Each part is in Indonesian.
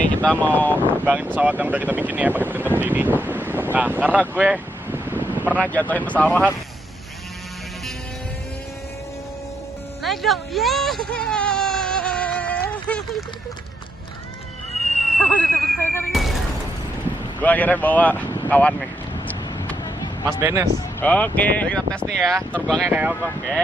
ini kita mau terbangin pesawat yang udah kita bikin ya pakai printer 3D. Nah, karena gue pernah jatuhin pesawat. Naik dong, yeay! Gue akhirnya bawa kawan nih, Mas Dennis. Oke. Jadi kita tes nih ya, terbangnya kayak apa. Oke.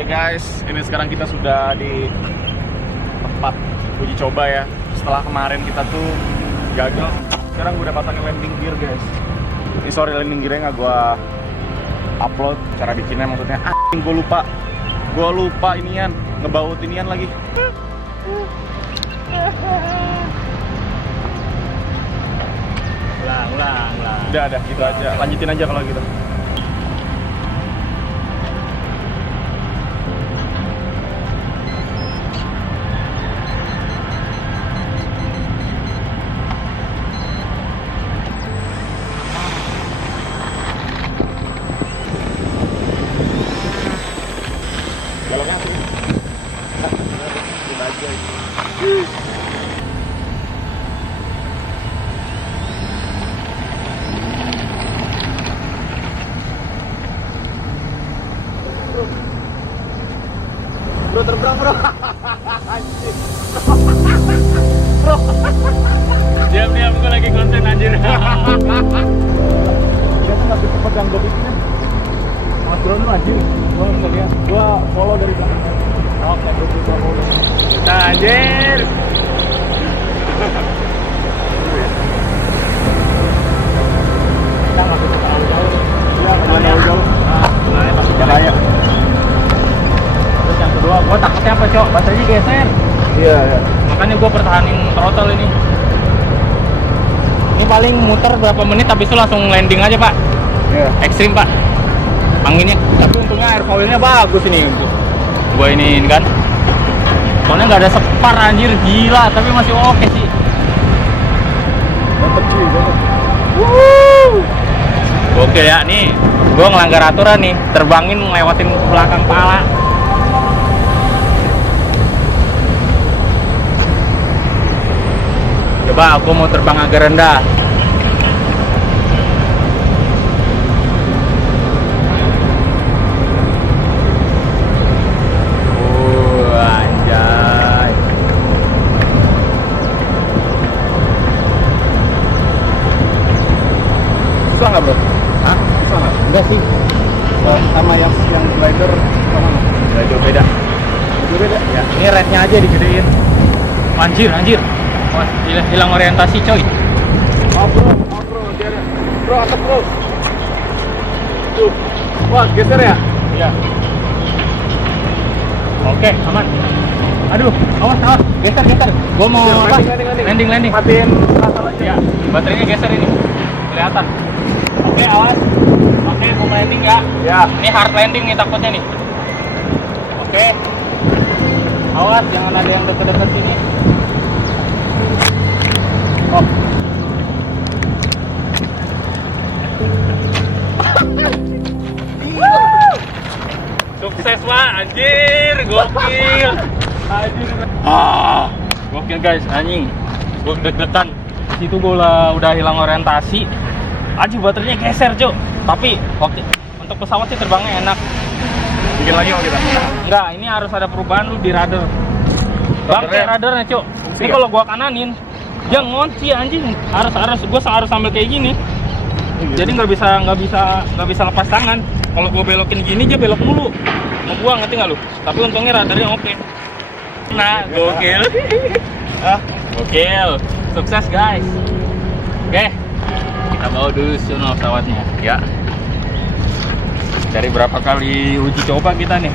Oke guys, ini sekarang kita sudah di tempat uji coba ya. Setelah kemarin kita tuh gagal, sekarang gue udah pasangin landing gear guys. Ini sorry, landing gearnya nggak gue upload cara bikinnya, maksudnya anjing gue lupa inian, ngebaut inian lagi. Ulang. Udah gitu aja, lanjutin aja kalau gitu. Bro, terbang bro. Anjir. Bro. Diam, gue lagi konten anjir. Dia tuh nggak bisa pegang gue bikinnya. Mas bro lu anjir. Gua nggak lihat. Gua follow dari belakang. Oh, kayak bro follow. Nah, anjir. Kita nggak bisa terlalu jauh. Iya, terlalu jauh. Sebenarnya pasti Bahaya. Terus yang kedua, gue takutnya apa, Cok? Baterainya geser. Iya. Makanya gue pertahanin throttle ini. Ini paling muter berapa menit, habis itu langsung landing aja, Pak. Iya. Ekstrim, Pak. Anginnya. Tapi untungnya airfoilnya bagus ini. Gue ini kan. Soalnya nggak ada separ anjir, gila. Tapi masih oke sih. Dapat cuy, dapat. Oke ya, nih. Gue ngelanggar aturan nih. Terbangin ngelewatin belakang pala. Coba aku mau terbang agak rendah. Anjay. Susah nggak bro? Hah? Susah nggak? Enggak sih. Sama yang glider sama nggak? Enggak jauh beda. Itu beda. Ya, ini rednya aja digedein. Anjir. Wah, hilang orientasi coy. Oh bro, dia ada. Bro, atap bro. Tuh, wah geser ya? Iya. Oke, aman. Aduh, awas, geser. Gua mau apa? Landing. Matiin throttle aja. Ya, baterainya geser ini. Kelihatan. Oke, awas. Oke, gua mau landing ya. Ya. Ini hard landing nih takutnya nih. Oke. Awas, jangan ada yang deket-deket sini. Oh. Sukses Pak, anjir, gokil. Gokil guys, anjing. Gue deg-degan. Di situ gue udah hilang orientasi. Anjir, baterainya geser, Cuk. Tapi oke, untuk pesawat sih terbangnya enak. Bikin lagi mau kita? Enggak, ini harus ada perubahan lu di rudder. Bang, kayak ruddernya, Cuk. Ini kalau gua kananin, dia ngonci anjing. Gua harus sambil kayak gini. Jadi nggak bisa lepas tangan. Kalau gua belokin gini, dia belok mulu. Mau gua ngerti nggak lu? Tapi untungnya radarnya oke. Nah, gokil. Gokil. Sukses guys. Oke, kita bawa dulu pesawatnya. Ya. Dari berapa kali uji coba kita nih?